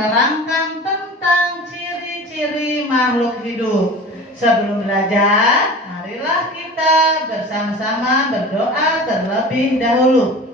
menerangkan tentang ciri-ciri makhluk hidup. Sebelum belajar, marilah kita bersama-sama berdoa terlebih dahulu.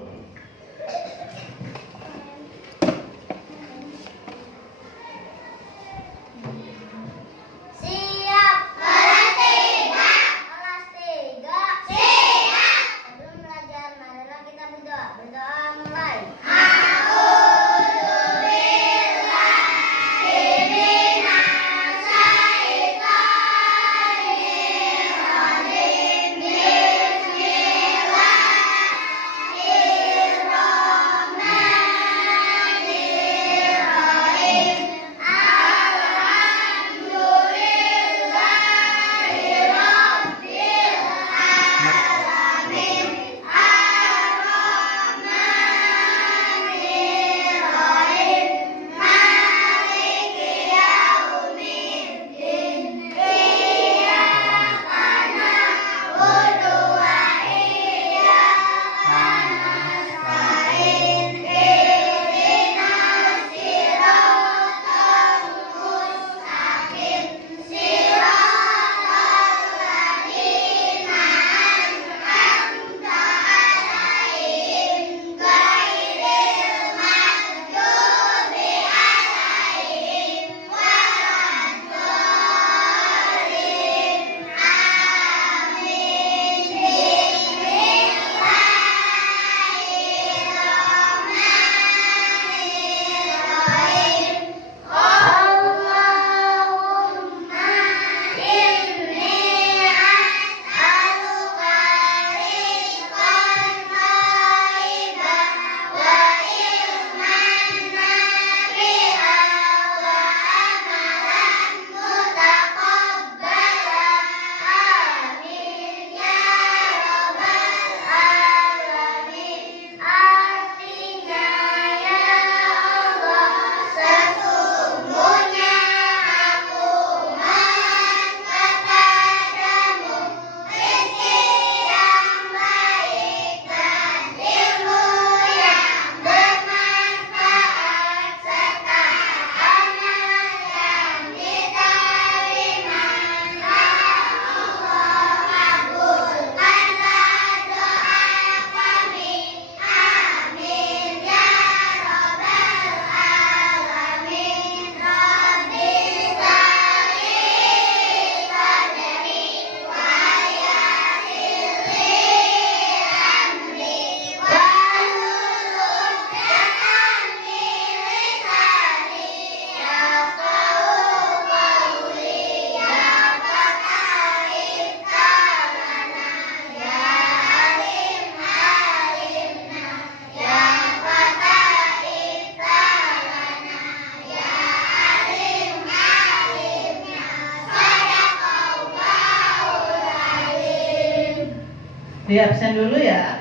Di absen dulu ya.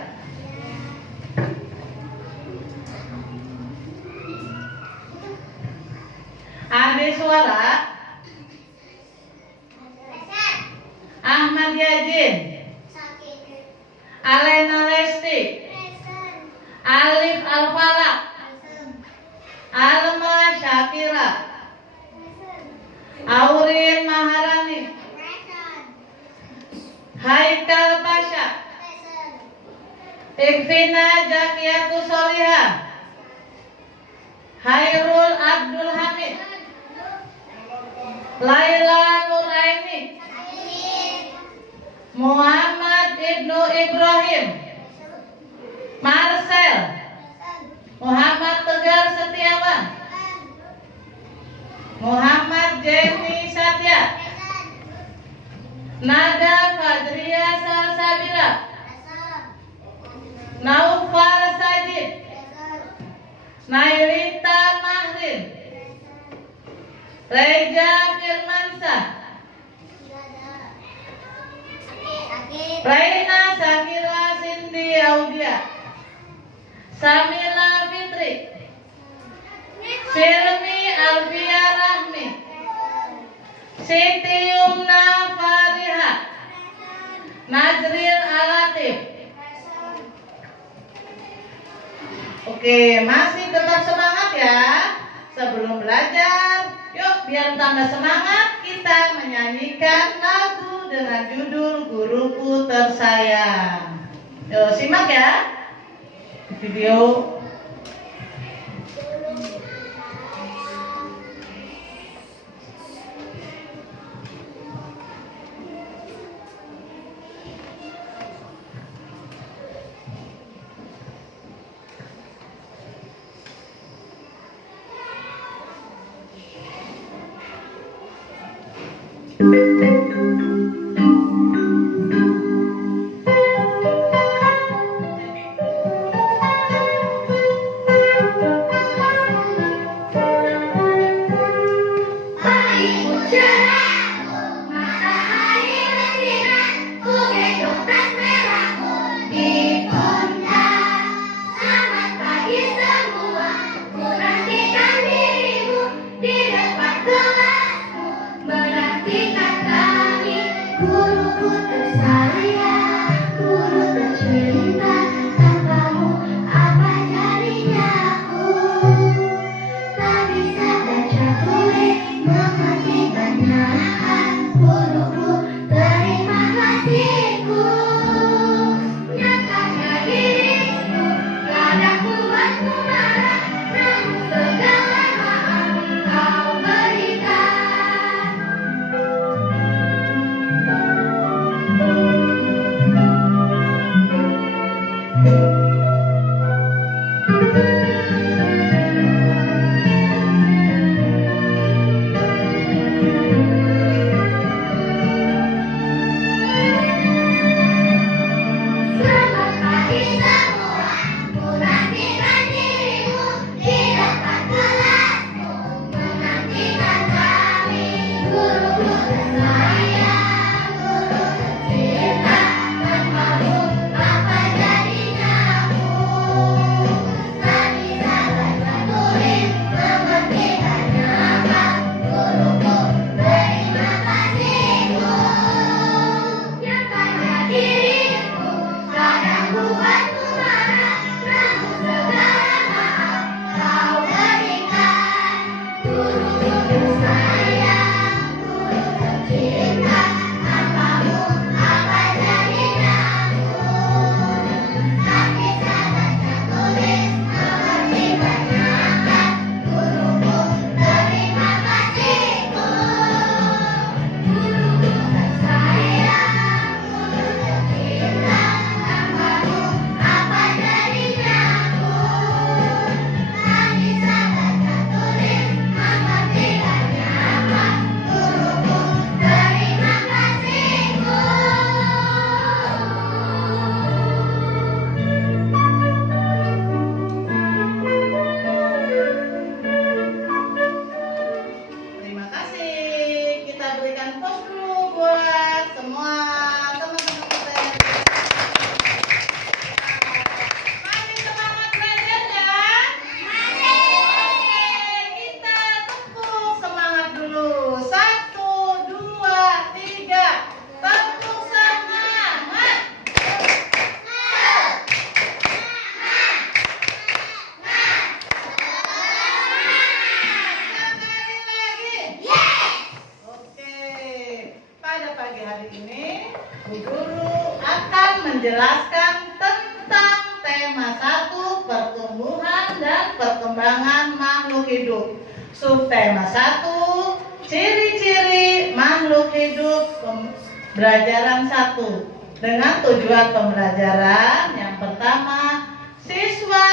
Ade suara Ahmad Yajin, Alena Lesti, Alif Alfalak, Alma Syakira, Aurin Maharani, Haikal Pasha, Ikvina Jakiatu Solihah, Hairul Abdul Hamid, Laila Nuraini, Muhammad Ibnu Ibrahim, Marcel, Muhammad Tegar Setiawan, Muhammad Jenny Satya, Nada Fadria Salsabila, Naufal Sajid, Nailita Mahrin, Reja Firmansyah, Raina Sakila Cindy Audia, Samila Fitri, Silmi Alfia Rahmi, Siti Yumna Fariha, Nazril Alatif. Oke, masih tetap semangat ya. Sebelum belajar. Yuk, biar tambah semangat, kita menyanyikan lagu dengan judul Guruku Tersayang. Yuk, simak ya video. menjelaskan tentang tema 1, pertumbuhan dan perkembangan makhluk hidup. Subtema 1, ciri-ciri makhluk hidup, pembelajaran 1. Dengan tujuan pembelajaran yang pertama, siswa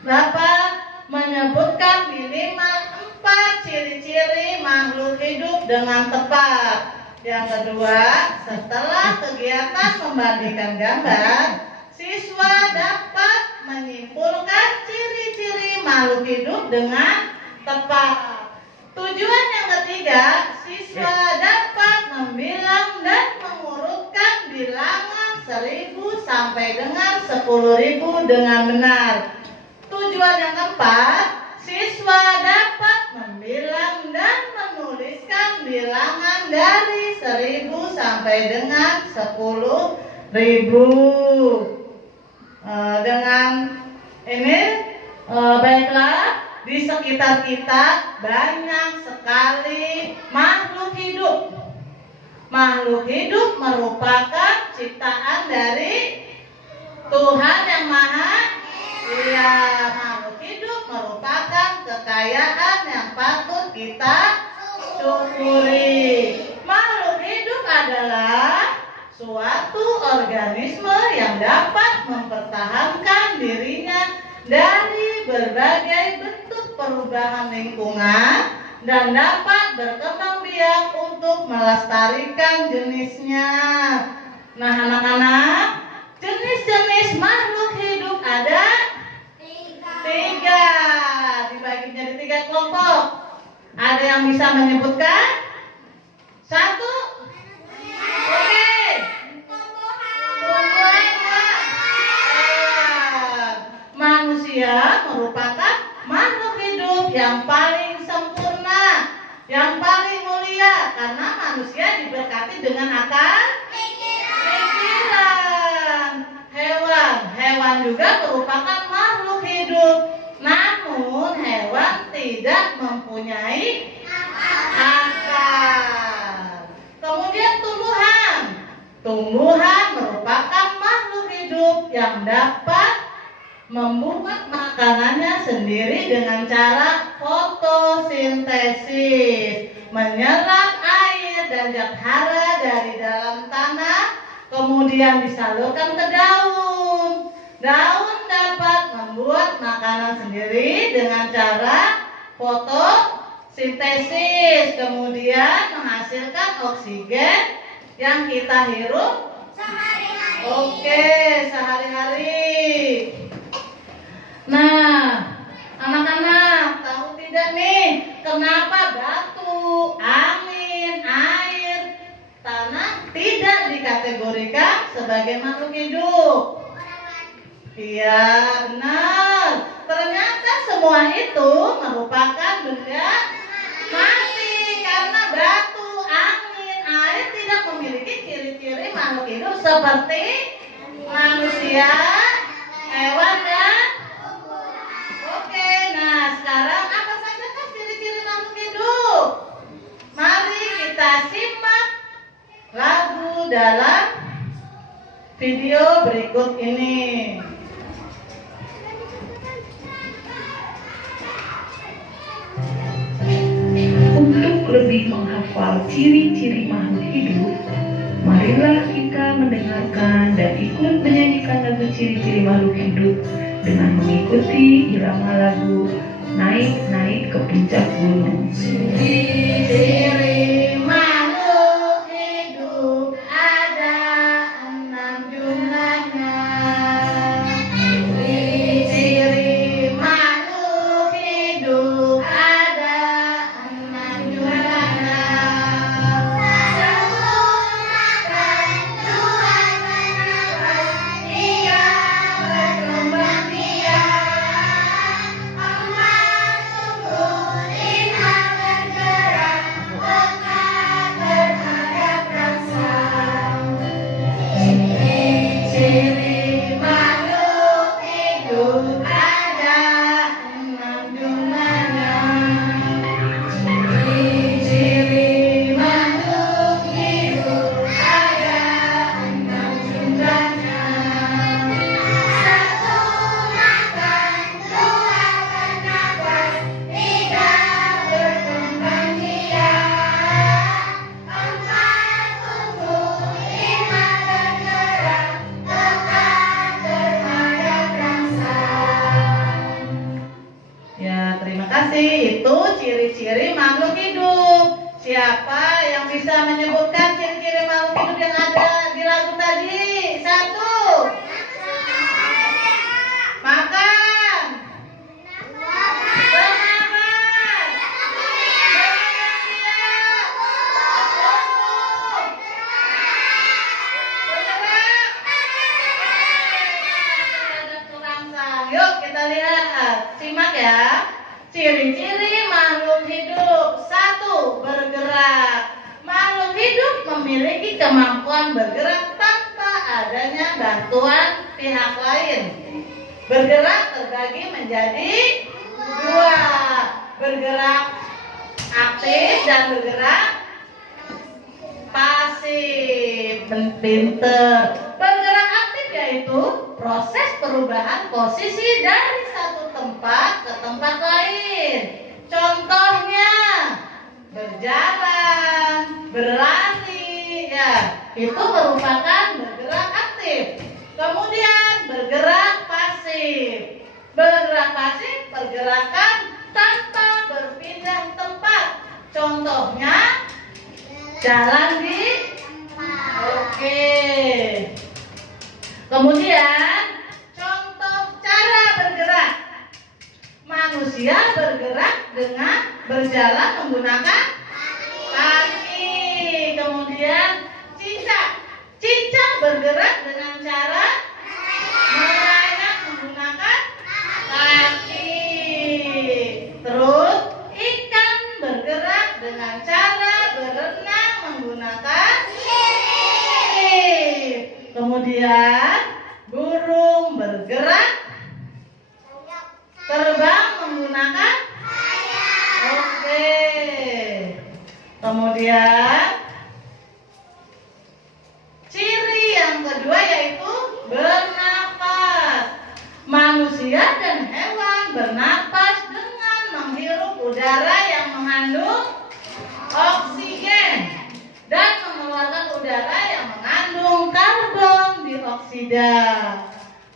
dapat menyebutkan minimal 4 ciri-ciri makhluk hidup dengan tepat. Yang kedua, setelah kegiatan membandingkan gambar, siswa dapat menyimpulkan ciri-ciri makhluk hidup dengan tepat. Tujuan yang ketiga, siswa dapat membilang dan mengurutkan bilangan 1000 sampai dengan 10.000 dengan benar. Tujuan yang keempat, siswa dapat membilang dan menuliskan bilangan dari 1000 sampai dengan 10.000. Dengan ini baiklah, di sekitar sekitar kita banyak sekali makhluk hidup. Makhluk hidup merupakan ciptaan dari Tuhan yang Maha. Iya, makhluk hidup merupakan kekayaan yang patut kita syukuri. Makhluk hidup adalah suatu organisme yang dapat mempertahankan dirinya dari berbagai bentuk perubahan lingkungan dan dapat berkembang biak untuk melestarikan jenisnya. Nah, anak-anak, jenis-jenis makhluk hidup ada tiga, dibagi jadi 3 kelompok. Ada yang bisa menyebutkan? 1. Oke. Tumbuhan. Manusia merupakan makhluk hidup yang paling sempurna, yang paling mulia, karena manusia diberkati dengan akal pikiran. Hewan juga merupakan makhluk hidup, namun hewan tidak mempunyai akal. Kemudian tumbuhan merupakan makhluk hidup yang dapat membuat makanannya sendiri dengan cara fotosintesis, menyerap air dan zat hara dari dalam tanah, kemudian disalurkan ke daun. Daun dapat membuat makanan sendiri dengan cara fotosintesis, kemudian menghasilkan oksigen yang kita hirup sehari-hari. Nah, anak-anak tahu tidak nih kenapa batu, angin, air, tanah tidak dikategorikan sebagai makhluk hidup? Iya, benar. Ternyata semua itu merupakan benda mati karena batu, angin, air tidak memiliki ciri-ciri makhluk hidup seperti manusia, hewan, dan oke. Nah, sekarang apa saja kan ciri-ciri makhluk hidup? Mari kita simak lagu dalam video berikut ini. Untuk lebih menghafal ciri-ciri makhluk hidup, marilah kita mendengarkan dan ikut menyanyikan lagu ciri-ciri makhluk hidup dengan mengikuti irama lagu Naik-naik ke puncak gunung. Ciri-ciri makhluk hidup ada 6 jumlahnya. Ciri-ciri makhluk hidup ada 6 jumlahnya. 1. Makan, 2. bernafas, 3. berkembang biak, 4. tumbuh, 5. bergerak, 6. berhadap rasa. Ciri-ciri makhluk hidup ada 6 jumlahnya. Ciri-ciri makhluk hidup ada 6 jumlahnya. 1. makan, 2. bernafas, 3. berkembang biak, 4. tumbuh, 5. bergerak, 6. berhadap rasa. Ya, terima kasih. Itu ciri-ciri makhluk hidup. Siapa yang bisa menyebutkan ciri-ciri makhluk hidup yang ada di lagu tadi? 1. Makan. Bernafas. Yuk kita lihat, simak ya. Ciri-ciri makhluk hidup. 1. Bergerak. Makhluk hidup memiliki kemampuan bergerak tanpa adanya bantuan pihak lain. Bergerak terbagi menjadi 2. bergerak aktif dan bergerak pasif. Pinter. Bergerak aktif yaitu proses perubahan posisi dari satu tempat ke tempat lain. Contohnya berjalan, berlari, ya, itu merupakan bergerak aktif. Kemudian bergerak pasif. Bergerak pasif, pergerakan tanpa berpindah tempat. Contohnya jalan di oke. Kemudian contoh cara bergerak. Manusia bergerak dengan berjalan menggunakan kaki. Kemudian cicak. Cicak bergerak dengan cara merayap menggunakan kaki. Terus ikan bergerak dengan cara berenang menggunakan sirip. Kemudian burung bergerak terbang menggunakan oke. Kemudian ciri yang kedua yaitu bernafas. Manusia dan hewan bernafas dengan menghirup udara yang mengandung oksigen dan mengeluarkan udara yang mengandung karbon dioksida.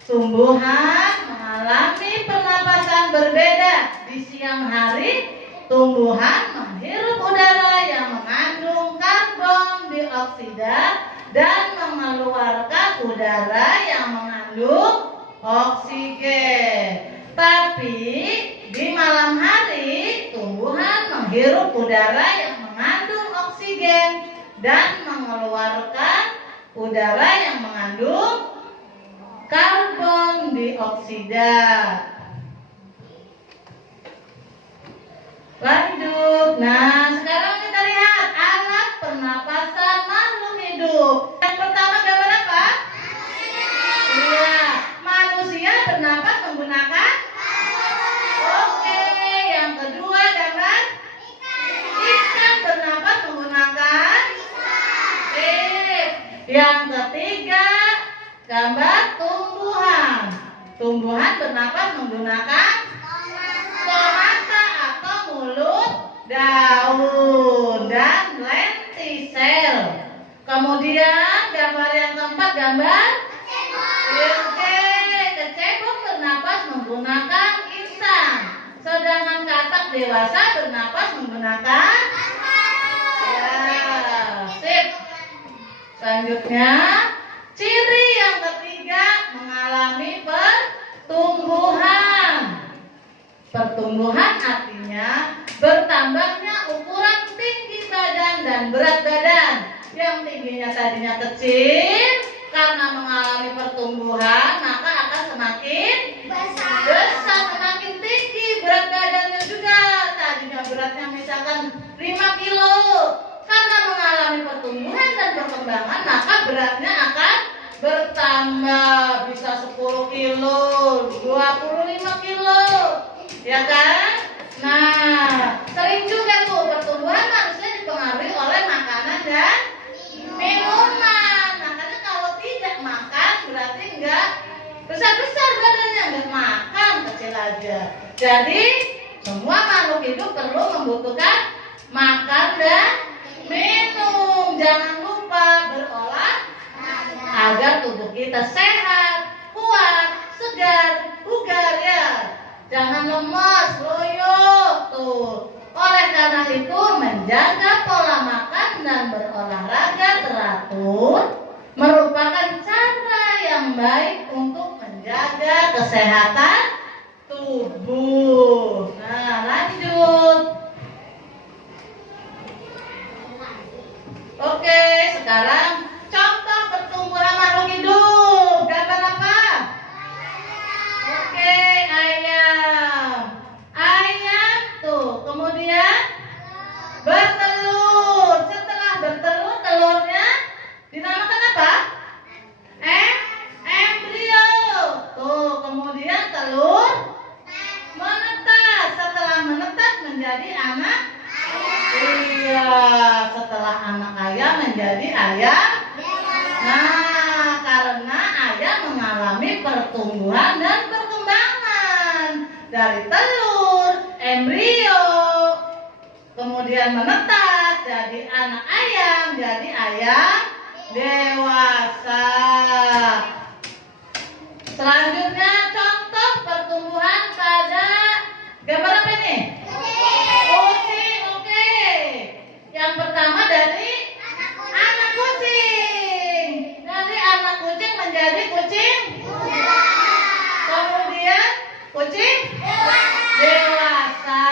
Tumbuhan mengalami pernapasan berbeda. Di siang hari, tumbuhan menghirup udara yang mengandung karbon dioksida dan mengeluarkan udara yang mengandung oksigen. Tapi di malam hari, tumbuhan menghirup udara yang mengandung oksigen dan mengeluarkan udara yang mengandung karbon dioksida. Lanjut. Nah, sekarang kita lihat alat pernapasan makhluk hidup. Yang pertama gambar apa? Iya, manusia bernapas menggunakan oke. Yang kedua gambar ikan bernapas menggunakan sip. Yang ketiga gambar tumbuhan. Tumbuhan bernapas menggunakan stomata atau mulut daun dan lentisel. Kemudian gambar yang keempat gambar oke. Kecebong bernapas menggunakan insang. Sedangkan katak dewasa bernapas menggunakan ya, sip. Selanjutnya ciri yang ketiga mengalami pertumbuhan. Pertumbuhan artinya bertambahnya ukuran tinggi badan dan berat badan. Yang tingginya tadinya kecil, karena mengalami pertumbuhan maka akan semakin besar, semakin tinggi. Berat badannya juga tadinya beratnya misalkan 5 kilo, karena mengalami pertumbuhan dan perkembangan maka beratnya akan bertambah, bisa 10 kilo, 25 kilo, ya kan? Nah, sering juga tuh pertumbuhan manusia dipengaruhi oleh makanan dan minuman. Makanya kalau tidak makan berarti enggak besar-besar badannya, enggak makan kecil aja. Jadi semua makhluk hidup perlu membutuhkan makan dan minum. Jangan lupa berolahraga agar tubuh kita sehat, kuat, segar, bugar ya. Jangan lemas, loyo tuh. Oleh karena itu menjaga pola makan dan berolahraga teratur merupakan cara yang baik untuk menjaga kesehatan tubuh. Nah, lanjut. Oke, sekarang contoh pertumbuhan makhluk hidup. Gambar apa? Oke, ayam. Ayam tuh, kemudian bertelur. Setelah bertelur, telurnya dinamakan apa? Embrio. Tuh, kemudian telur menetas. Setelah menetas menjadi anak anak? Iya, setelah anak ayam menjadi ayam. Nah, karena ayam mengalami pertumbuhan dan perkembangan dari telur, embrio, kemudian menetas jadi anak ayam, jadi ayam dewasa. Selanjutnya contoh pertumbuhan pada gambar apa ini? Kucing, oke. Yang pertama dari anak kucing. Dari anak kucing menjadi kucing kemudian kucing dewasa.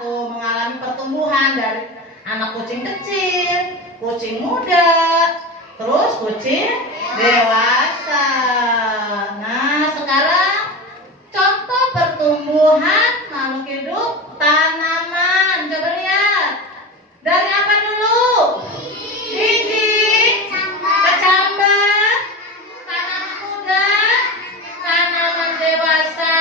Tuh mengalami pertumbuhan dari anak kucing kecil, kucing muda, terus kucing dewasa. Nah, sekarang contoh pertumbuhan makhluk hidup tanaman. Coba lihat. Dari apa dulu? Biji, kecambah, tanaman muda, tanaman dewasa,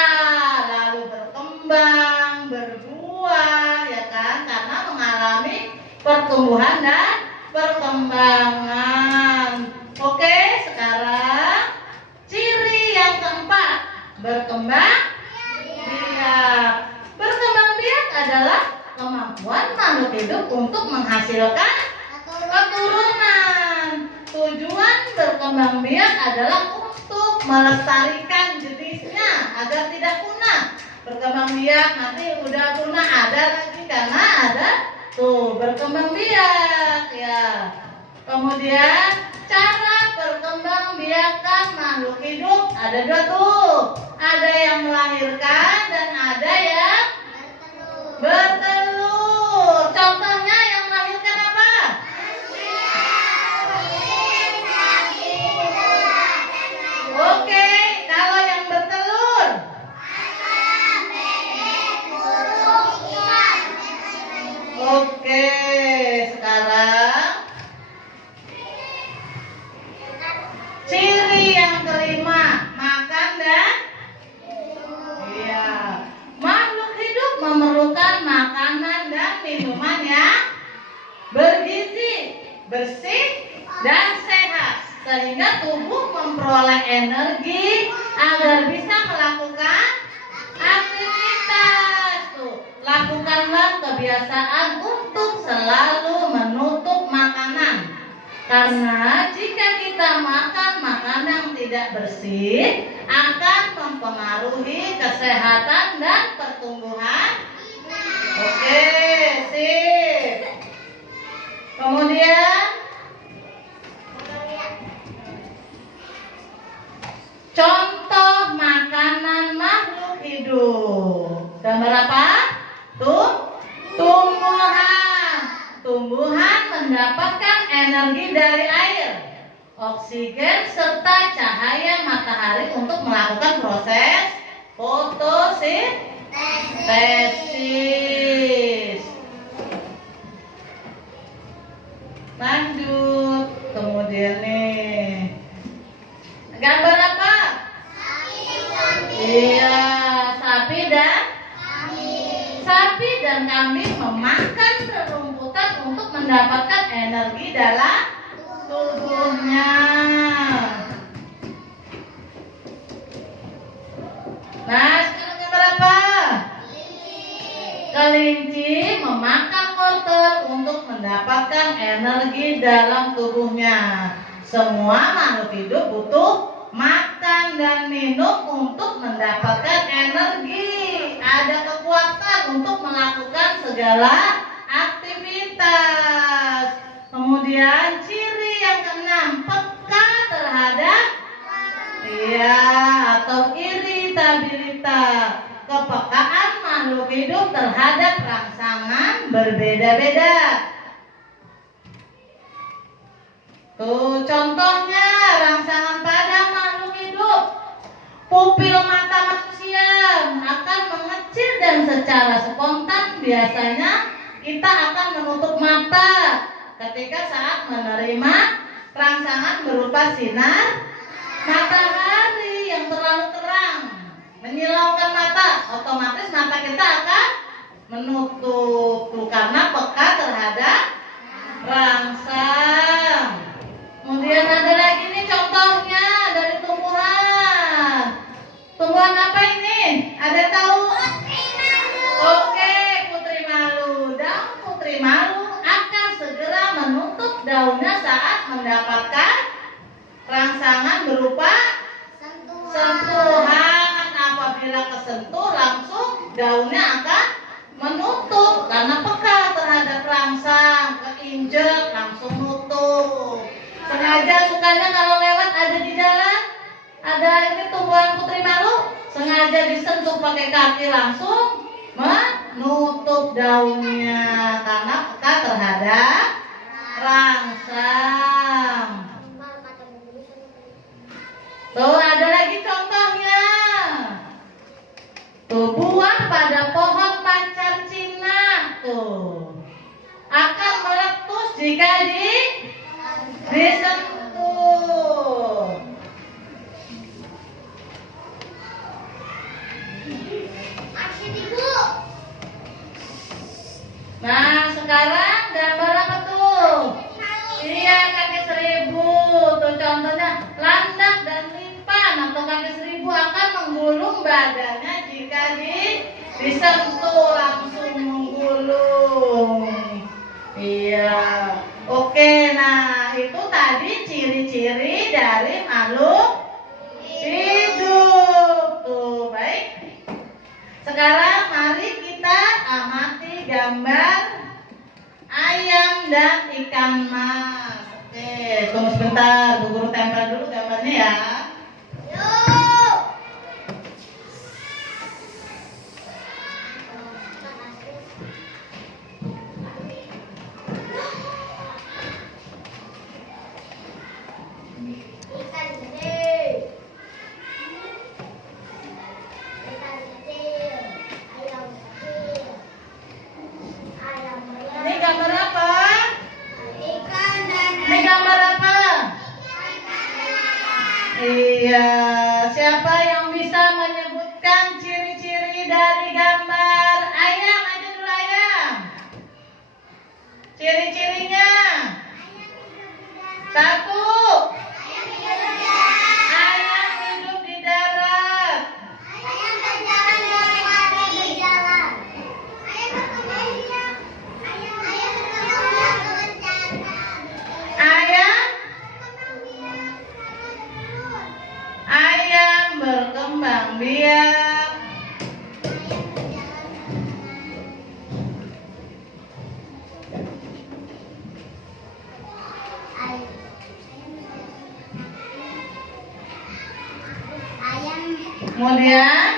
lalu berkembang, berbuah, ya kan? Karena mengalami pertumbuhan dan perkembangan. Oke, sekarang ciri yang keempat, berkembang biak. Berkembang biak adalah kemampuan makhluk hidup untuk menghasilkan keturunan. Tujuan berkembang biak adalah untuk melestarikan jenisnya agar tidak punah. Berkembang biak nanti udah punah ada lagi karena ada tuh berkembang biak ya. Kemudian cara berkembang biakan makhluk hidup ada dua tuh. Ada yang melahirkan dan ada yang bertelur. Contohnya yang melahirkan apa? Oke, kalau yang bertelur? Oke, sekarang ciri yang kelima, makan dan iya. Makhluk hidup memerlukan makanan dan minuman yang bergizi, bersih, dan sehat sehingga tubuh memperoleh energi agar bisa melakukan aktivitas. Tuh, lakukanlah kebiasaan untuk selalu menutup makanan. Karena jika kita makan makanan yang tidak bersih akan mempengaruhi kesehatan dan pertumbuhan. Oke, sip. Kemudian contoh makanan makhluk hidup. Gambar apa? Tuh, tumbuhan. Tumbuhan mendapatkan energi dari air, oksigen, serta cahaya matahari untuk melakukan proses fotosintesis. Lanjut, kemudian nih gambar apa? Iya, sapi dan kambing memakan rerumputan untuk mendapatkan energi dalam tubuhnya. Nah, sekarang gambar apa? Kelinci memakan wortel untuk mendapatkan energi dalam tubuhnya. Semua makhluk hidup butuh makan dan minum untuk mendapatkan energi. Ada kekuatan untuk melakukan segala aktivitas. Kemudian ciri yang keenam, peka terhadap atau iritabilitas. Kepekaan makhluk hidup terhadap rangsangan berbeda-beda. Tuh contohnya rangsangan pada makhluk hidup. Pupil mata manusia akan mengecil dan secara spontan biasanya kita akan menutup mata ketika saat menerima rangsangan berupa sinar matahari yang terlalu terang menyilaukan mata. Otomatis mata kita akan menutup. Tuh, karena peka terhadap rangsang. Kemudian ada lagi nih contohnya dari tumbuhan. Tumbuhan apa ini? Ada tahu? Oke, putri malu. Daun putri malu akan segera menutup daunnya saat mendapatkan rangsangan berupa sentuhan. Apabila kesentuh langsung daunnya akan menutup karena peka terhadap rangsang. Keinjek langsung nutup. Sengaja sukanya kalau lewat ada di jalan, ada ini tumbuhan putri malu, sengaja disentuh pakai kaki langsung menutup daunnya karena peka terhadap rangsang. Tuh ada lagi contohnya. Tuh buah pada pohon pancar Cina tuh akan meletus jika disentuh. Nah sekarang gambar apa tuh? Iya, kaki seribu. Tuh contohnya landak dan lipan atau kaki seribu akan menggulung badannya jika disentuh langsung menggulung. Iya. Oke, nah itu tadi ciri-ciri dari makhluk hidup. Tuh, baik. Sekarang mari kita amati gambar ayam dan ikan mas. Oke, tunggu sebentar, Bu Guru tempel dulu gambarnya ya. Ini gambar apa? Ini gambar apa? Iya, siapa yang bisa menyebutkan ciri-ciri dari gambar ayam? Aja dulu ayam. Ciri-cirinya. 1. Ayam hidup di darat. Ayam berkembang biak. Kemudian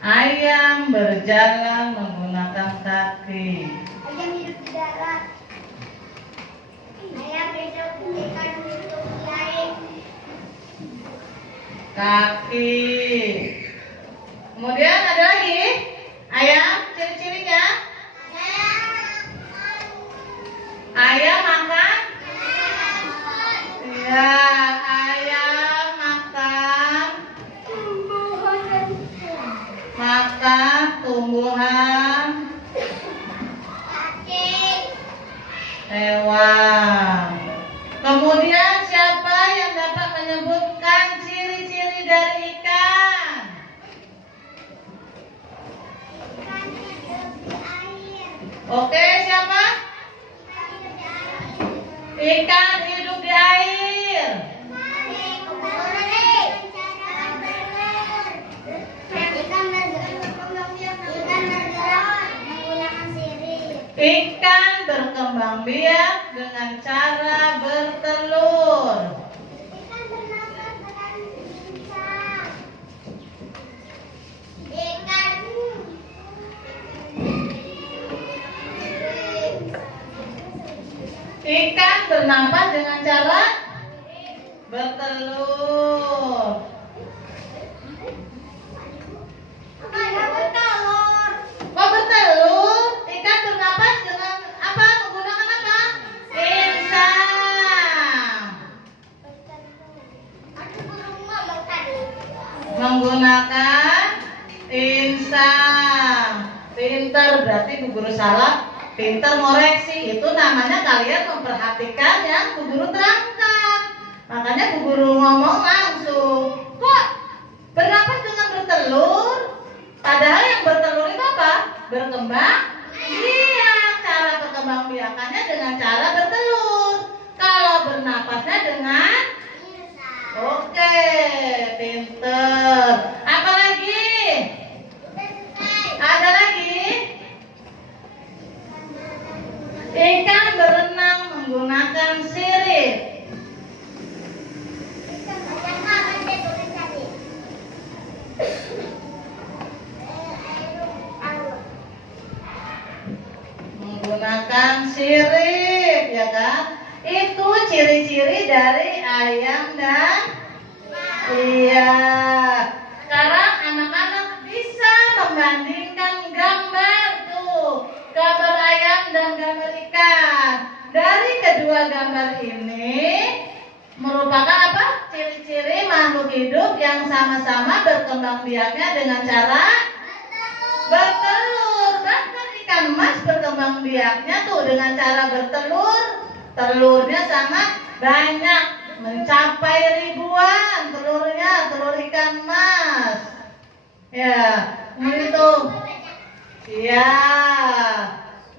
ayam berjalan menggunakan kaki. Ayam hidup di darat. Ayam hidup ikan hidup di air. Kaki. Kemudian ada lagi ayam, ciri-cirinya. Ayam makan. Ya, ayam makan tumbuhan hewan. Kemudian siapa yang dapat menyebutkan ciri-ciri dari ikan? Oke, siapa? Ikan hidup di air. Ikan berkembang biak dengan cara bertelur. Ikan bernafas dengan cara bertelur. Oh, bertelur. Ikan bernapas dengan apa? Menggunakan apa? Insang. Menggunakan insang. berarti Bu Guru salah, pintar ngoreksi. Itu namanya kalian memperhatikan yang Bu Guru terangkan. Makanya Bu Guru ngomong langsung, kok bernapas dengan bertelur? Padahal yang bertelur itu apa? Berkembang biak. Cara perkembangbiakannya dengan cara bertelur. Kalau bernapasnya dengan oke, pinter. Apa lagi? Ada lagi? Ikan berenang menggunakan sirip. Menggunakan sirip, ya kan? Itu ciri-ciri dari ayam dan iya. Sekarang anak-anak bisa membandingkan gambar tuh, gambar ayam dan gambar ikan. Dari kedua gambar ini merupakan apa? Ciri-ciri makhluk hidup yang sama-sama berkembang biaknya dengan cara bertelur. Bahkan ikan mas berkembang biaknya tuh dengan cara bertelur. Telurnya sangat banyak, mencapai ribuan telurnya, telur ikan mas. Ya, itu. Ya.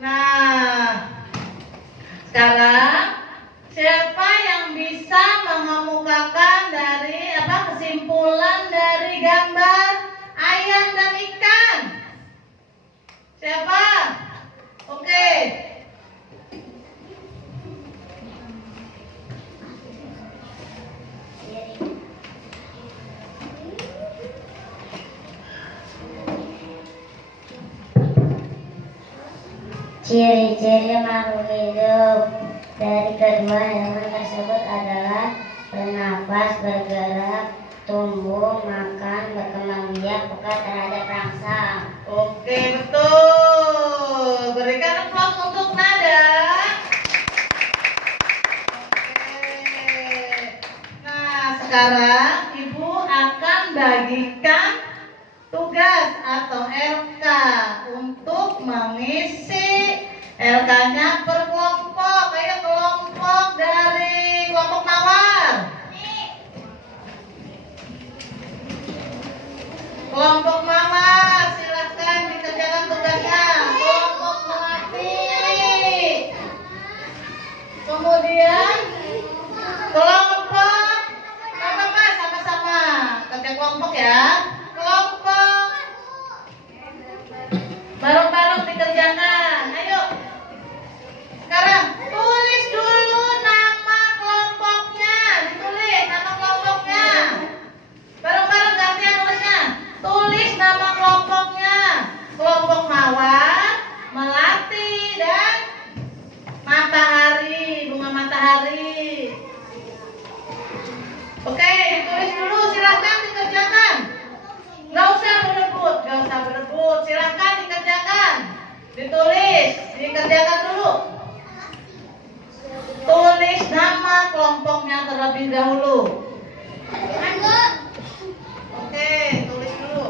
Nah, sekarang siapa yang bisa mengemukakan dari kesimpulan dari gambar ayam dan ikan? Siapa? Oke. Ciri-ciri makhluk hidup dari kedua hewan tersebut adalah bernapas, bergerak, tumbuh, makan, berkembang biak, peka terhadap rangsang. Oke, betul. Berikan aplaus untuk Nada. Oke. Nah, sekarang Ibu akan bagikan tugas atau LK untuk mengisi LK-nya per kelompok. Ayo kelompok dari kelompok mawar. Kelompok mawar, silahkan dikerjakan tugasnya. Kelompok melati. Kemudian kelompok apa sama-sama kerja kelompok ya. Kelompok bareng-bareng dikerjakan. Ayo. Sekarang tulis dulu nama kelompoknya. Ditulis nama kelompoknya. Bareng-bareng gantian nulisnya. Tulis nama kelompoknya. Kelompok mawar, melati, dan matahari, bunga matahari. Oke, ditulis dulu. Silahkan dikerjakan. Gak usah berebut, silahkan dikerjakan. Ditulis, dikerjakan dulu. Tulis nama kelompoknya terlebih dahulu. Oke, tulis dulu.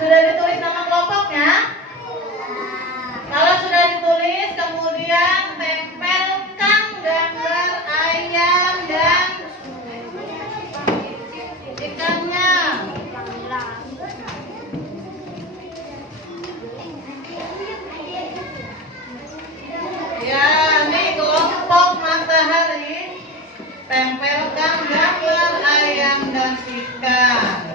Sudah ditulis nama kelompoknya? Kalau sudah ditulis, kemudian tempelkan gambar ayam dan ikannya. Ya, ini kelompok matahari. Tempelkan gambar ayam dan ikan.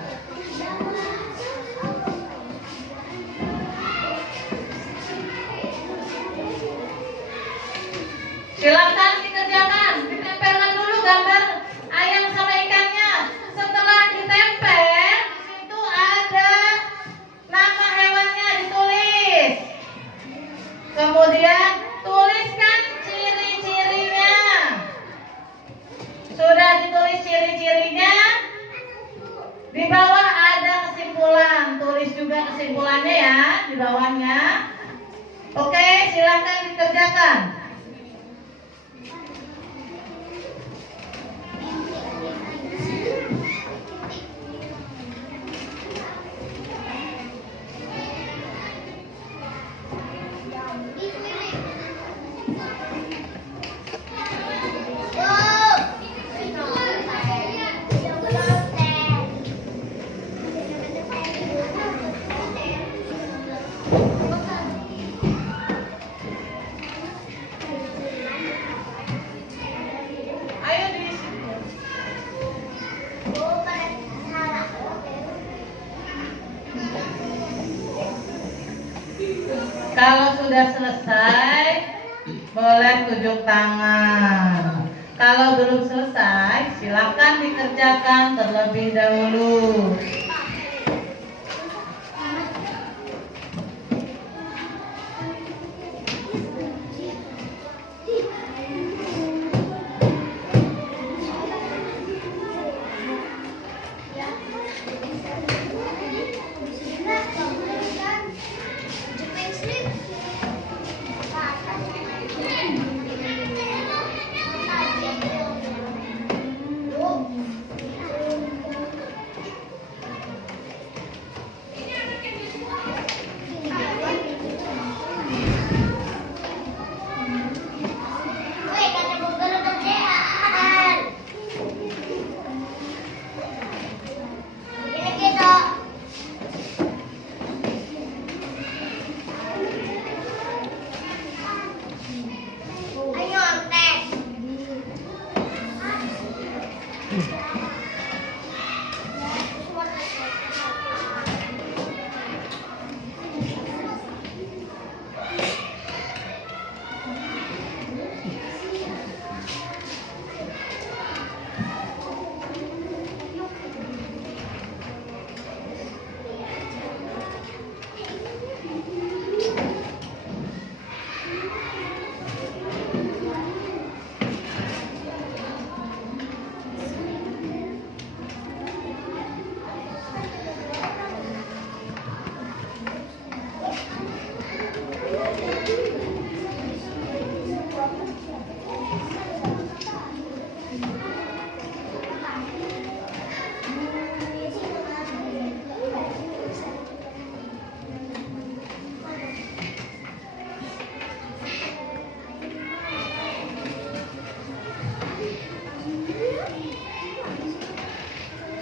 di bawahnya. Oke, silahkan dikerjakan. Ayo diisi. Kalau sudah selesai, boleh tunjuk tangan. Kalau belum selesai, silakan dikerjakan terlebih dahulu.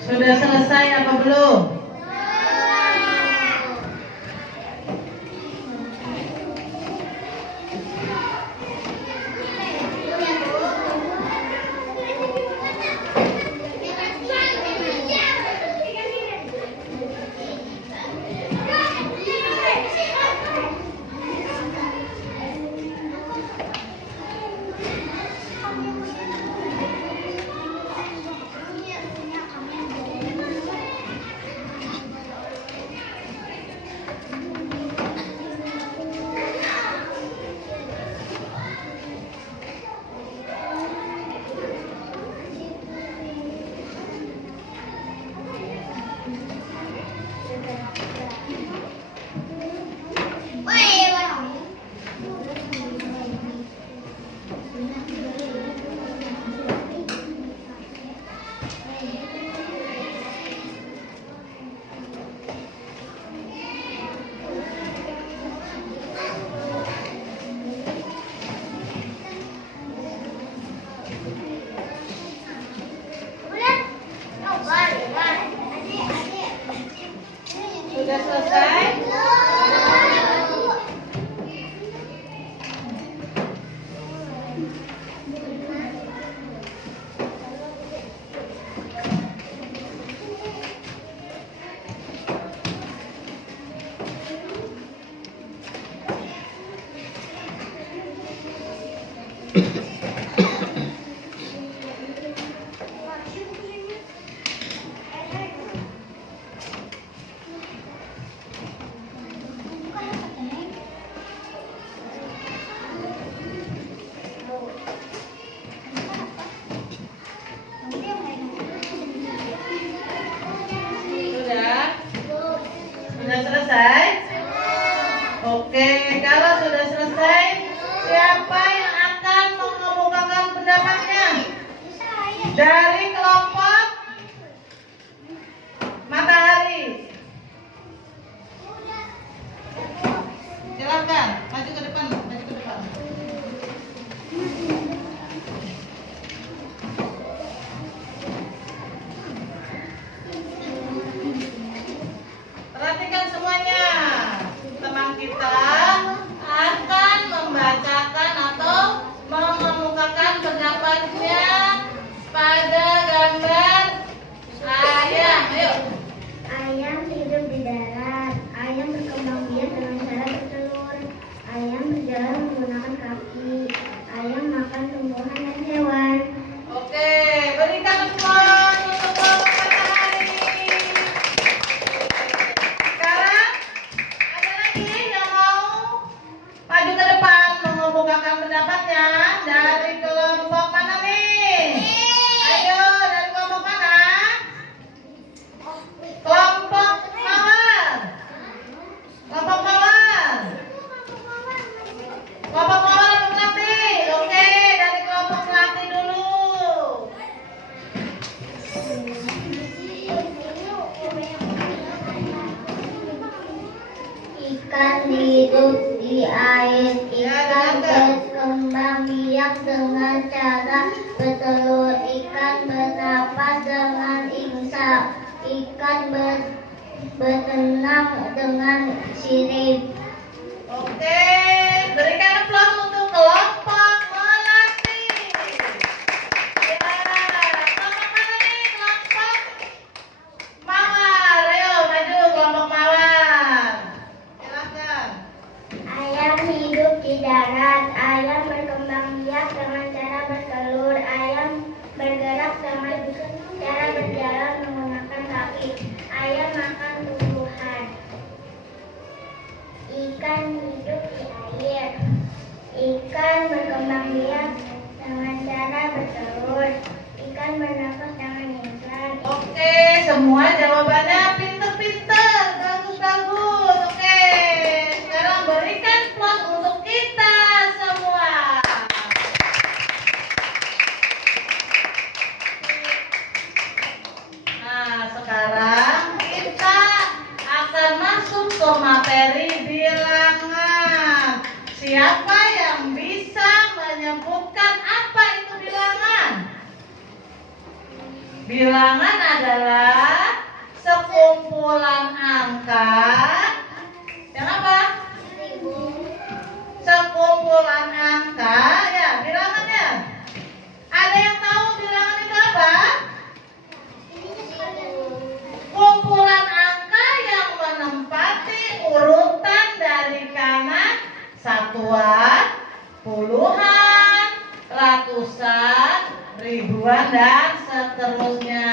Sudah selesai apa belum? Sudah selesai? Sudah? Sudah selesai? Oke, kalau sudah selesai, siapa yang akan mengemukakan pendapatnya? Dari kelompok Matahari. Silakan, maju ke depan, maju ke depan. Perhatikan semuanya. Teman kita akan membacakan atau mengemukakan pendapatnya pada gambar ayam. Ayo. Ayam hidup di darat. Ayam berkembang biak dengan cara bertelur. Ayam berjalan menggunakan kaki. Ayam makan tumbuhan dan hewan. Oke, berikan aplaus untuk kelompok Matahari. Sekarang ada lagi yang mau maju ke depan mengemukakan pendapatnya dari kelompok mana nih? Ayo, dari kelompok mana? Kelompok Mawar. Kelompok Mawar. Kelompok Mawar atau Melati? Oke, dari kelompok Melati dulu. Ikan hidup di air. Ikan berkembang biak dengan cara bertelur. Ikan bernapas dengan insang. Ikan berenang dengan sirip. Oke, berikan aplaus untuk kelompok Melati. Ya, kelompok mana nih? Kelompok Mawar. Ayo maju kelompok Mawar. Silakan. Ayam hidup di darat. Ayam berkembang biak dengan cara bertelur. Ayam bergerak dengan cara berjalan menggunakan kaki. Ayam makan tumbuhan. Ikan hidup di air. Ikan berkembang biak dengan cara bertelur. Ikan bernafas dengan insang. Oke, semua jawabannya pinter-pinter, bagus-bagus. Oke, sekarang berikan aplaus untuk kita semua. Nah, sekarang kita akan masuk ke materi bilangan. Siapa yang bisa menyebutkan apa itu bilangan? Bilangan adalah sekumpulan angka. Yang apa? Sekumpulan angka, ya bilangannya. Ada yang tahu bilangan itu apa? Kumpulan angka yang menempati urutan dari kanan satuan, puluhan, ratusan, ribuan, dan seterusnya.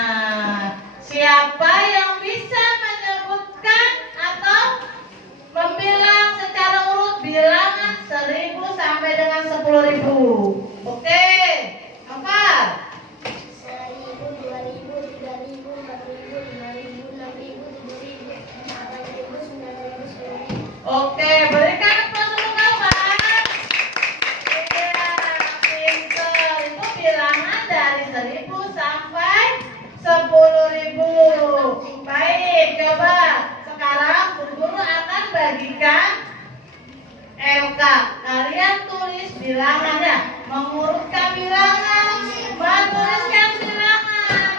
Siapa yang bisa menyebutkan atau membilang secara urut bilangan 1000 sampai dengan 10.000? Oke, apa? 1.000, 2.000, 3.000, 4.000, 5.000, 6.000, 7.000, 8.000, 9.000, 10.000. Oke, berikan aplaus untuk kawan. Iya, pinter. Itu bilangan dari 1000 sampai 10.000. Baik, coba. Sekarang guru akan bagikan LK. Kalian tulis bilangannya, mengurutkan bilangan, menuliskan bilangan.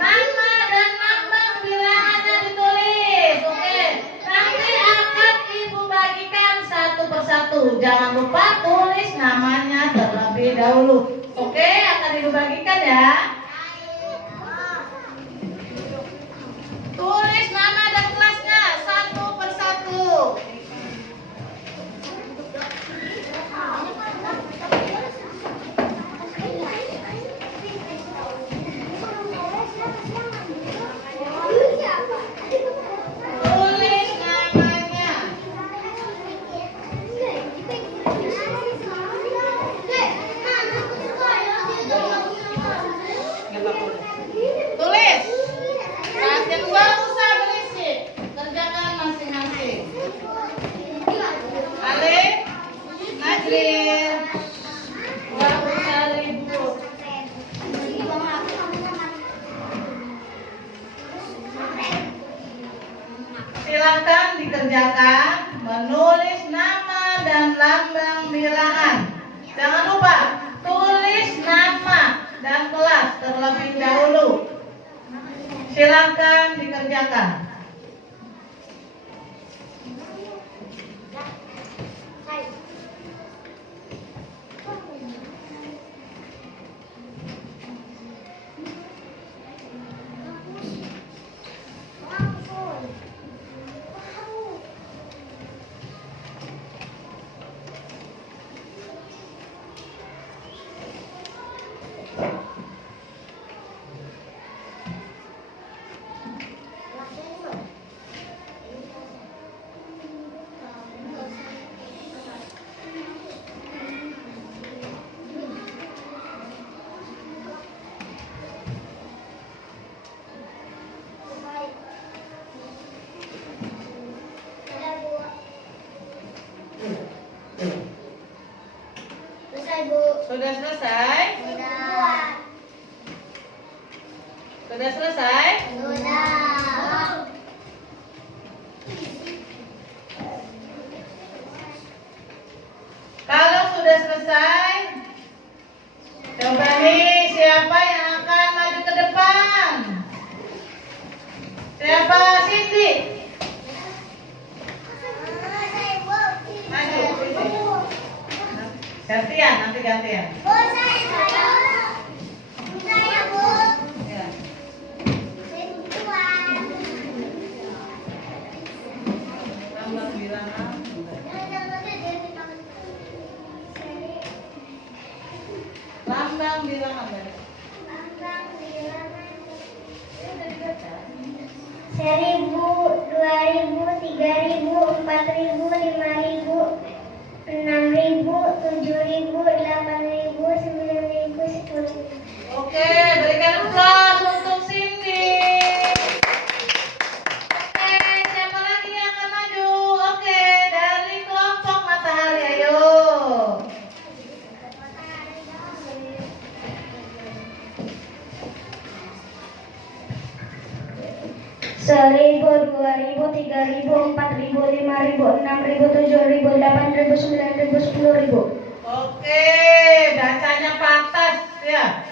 Nama dan lambang bilangannya ditulis. Oke, nanti akan ibu bagikan satu persatu. Jangan lupa tulis namanya terlebih dahulu. Oke, akan ibu bagikan ya. Tulis nama dan kelasnya satu persatu. Tulis namanya. Silakan dikerjakan menulis nama dan lambang bilangan. Jangan lupa tulis nama dan kelas terlebih dahulu. Silakan dikerjakan. Selesai, Bu. Sudah selesai? Sudah. Sudah selesai? Sudah. Kalau sudah selesai, coba nih siapa yang akan maju ke depan? Siapa? Cindy? Selesai, Bu. Maju. Gantian, nanti gantian. Bu, saya. Saya, Bu. Ya. Saya Tuan. Lambang bilangan. Lambang bilangan. Seribu, 2000, 3000, 4000, 5000, 6000, 7000, 8000, 9000, 10.000. Oke, berikan aplaus untuk Cindy. Oke, siapa lagi yang akan maju? Oke, dari kelompok matahari, ayo. Seribu, 2000, 3000, 4000, 5000, 6000, 7000, 8000, 9000, 10.000. Oke, bacanya pantas ya.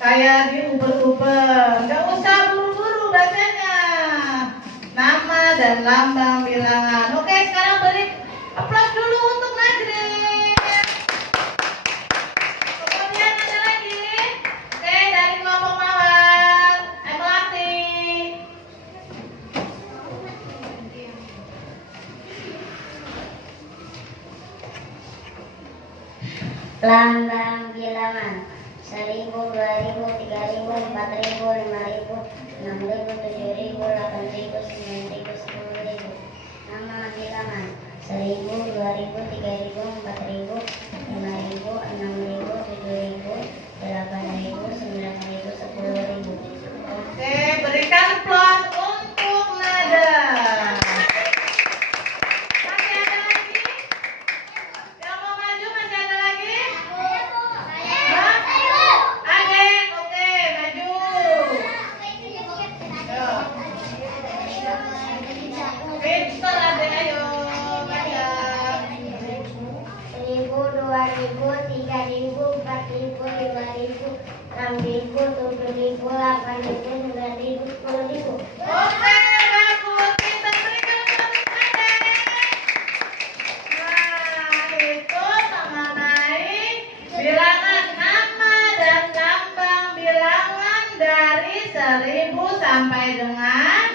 Kayak diuber-uber. Nggak usah buru-buru bacanya. Nama dan lambang bilangan. Oke, sekarang beri aplaus dulu untuk Najrin. Kemudian ada lagi. Oke, dari kelompok Mawar, Melati. Lambang bilangan 1000, 2000, 3000, 4000, 5000, 6000, 7000, 8000, 9000, 10.000. Nama bilangan 1000, 2000, 3000, 4000, 5000, 6000, 7000, 8000, 9000, 10.000. Oke, berikan aplaus untuk Nada. Masih ada lagi? Yang mau maju masih ada lagi? Hah? Ada? Oke, maju. Pintar ada, ayo. Maju. 1000, 2000, 3000, 4000, 5000, 6000, 7000, 8000, 9000, 10.000. Oke, bagus. Kita berikan aplaus Nada. Nah, itu mengenai bilangan nama dan lambang bilangan dari 1000 sampai dengan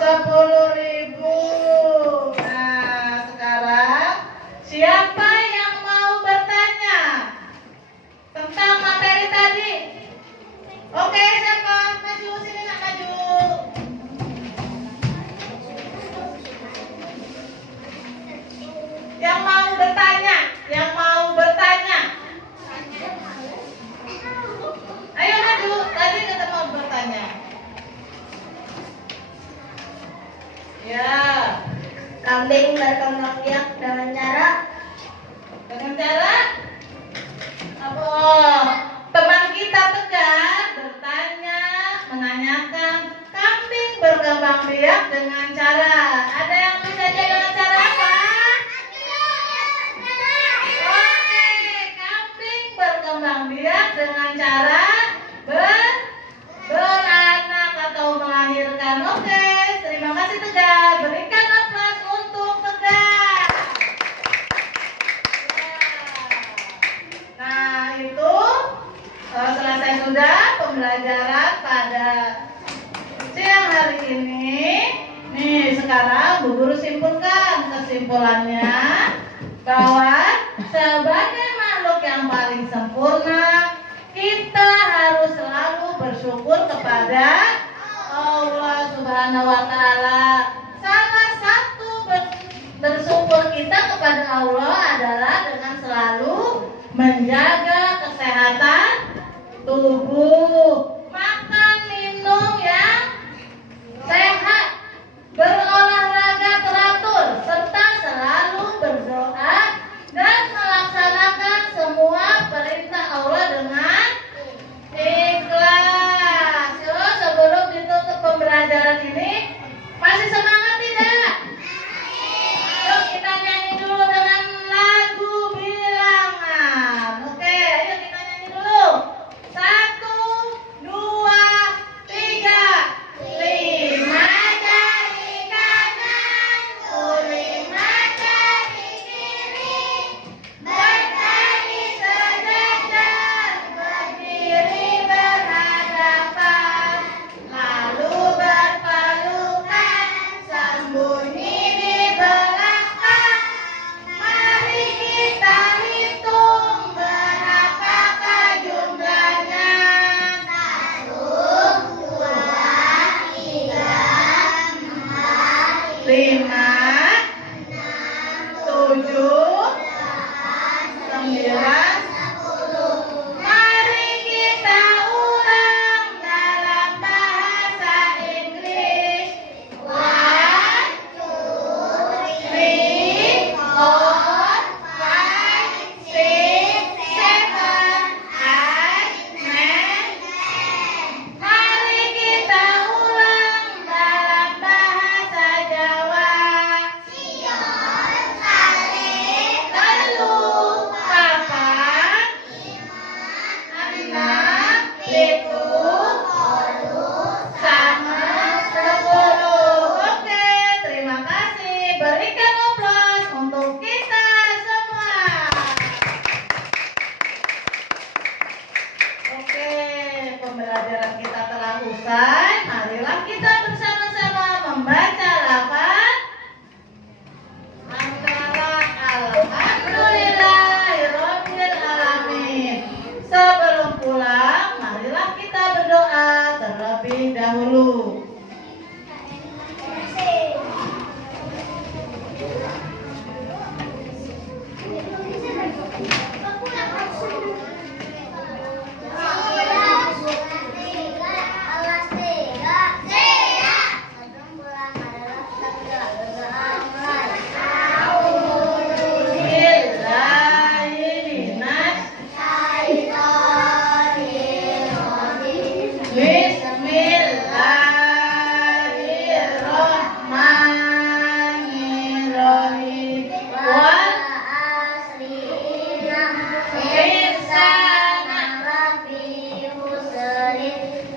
10.000. Nah, sekarang siapa yang mau bertanya tentang materi tadi? Oke, siapa? Maju sini, nak maju. Yang mau bertanya, yang mau bertanya. Ayo maju, tadi kita mau bertanya. Ya, Kambing berkembang biak dengan cara apa? Oh, teman kita Tegar bertanya, menanyakan kambing berkembang biak dengan cara sekarang Bu Guru simpulkan kesimpulannya bahwa sebagai makhluk yang paling sempurna, kita harus selalu bersyukur kepada Allah Subhanahu wa Ta'ala. Salah satu bersyukur kita kepada Allah adalah dengan selalu menjaga kesehatan tubuh, makan minum yang sehat, berolahraga teratur, serta selalu berdoa dan melaksanakan semua perintah Allah dengan ikhlas. Yo, sebelum ditutup pembelajaran ini, masih semangat tidak? Yuk kita nyanyi dulu dengan lagu bilangan. Oke, ayo kita nyanyi dulu. 1, 2, 3. 5 jari kanan, 5 jari kiri, berdiri sejajar, berdiri berhadapan, lalu berpelukan, sembunyi di belakang. Mari kita hitung berapakah jumlahnya. 1, 2, 3, 4, 5, 7, 9, 10. Mari kita ulang dalam bahasa Inggris. 1, 2, 3, 4, 5, 6, 7, 8, 9, 10. Mari kita ulang dalam bahasa Jawa. Sion, saleh, telu, papat, 6, 7, sama 10. Oke, terima kasih. Berikan aplaus untuk kita semua. Oke, pembelajaran kita telah usai. Marilah kita bersama-sama membaca lafaz antara alhamdulillahirabbil alamin. Sebelum pulang, marilah kita berdoa terlebih dahulu. Bismillahirrahmanirrahim. Wal insana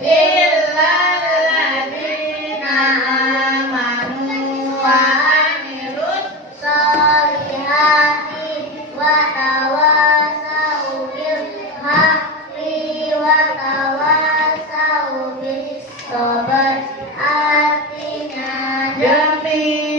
illal ladzina amanu wa amilus solihati wa tawasau bil haqqi wa tawasau bis sabr. Artinya demi